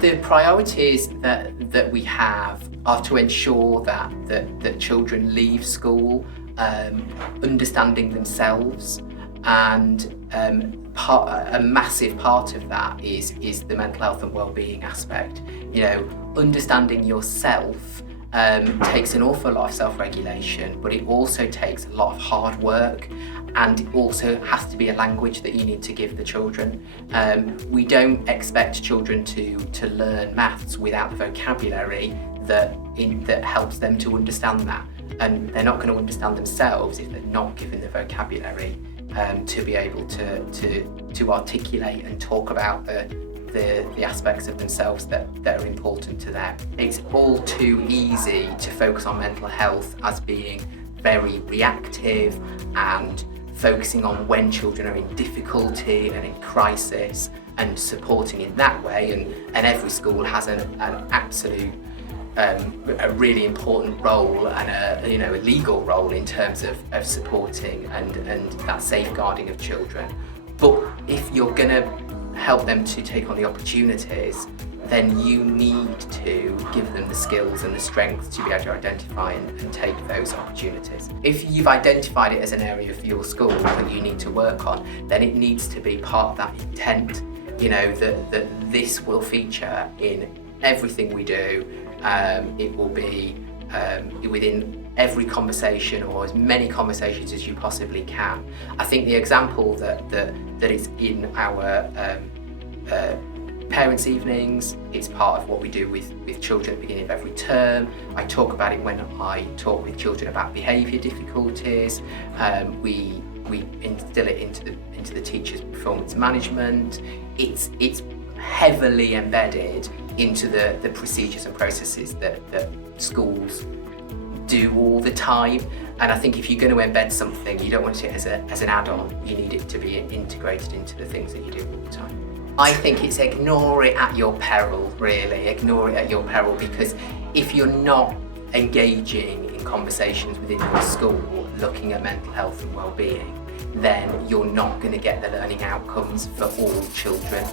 The priorities that we have are to ensure that children leave school understanding themselves, and a massive part of that is the mental health and wellbeing aspect. You know, understanding yourself takes an awful lot of self-regulation, but it also takes a lot of hard work, and it also has to be a language that you need to give the children. We don't expect children to learn maths without the vocabulary that helps them to understand that, and they're not going to understand themselves if they're not given the vocabulary to be able to articulate and talk about the aspects of themselves that are important to them. It's all too easy to focus on mental health as being very reactive and focusing on when children are in difficulty and in crisis and supporting in that way, and every school has an absolute a really important role and a legal role in terms of supporting and that safeguarding of children. But if you're going to help them to take on the opportunities, then you need to give them the skills and the strength to be able to identify and take those opportunities. If you've identified it as an area for your school that you need to work on, then it needs to be part of that intent, you know, that this will feature in everything we do. It will be within every conversation, or as many conversations as you possibly can. I think the example that is in our parents' evenings, it's part of what we do with children at the beginning of every term. I talk about it when I talk with children about behaviour difficulties. We instill it into the teacher's performance management. It's heavily embedded into the procedures and processes that schools do all the time. And I think if you're going to embed something, you don't want it as an add-on. You need it to be integrated into the things that you do all the time. I think it's ignore it at your peril, really. Ignore it at your peril, because if you're not engaging in conversations within your school looking at mental health and well-being, then you're not going to get the learning outcomes for all children.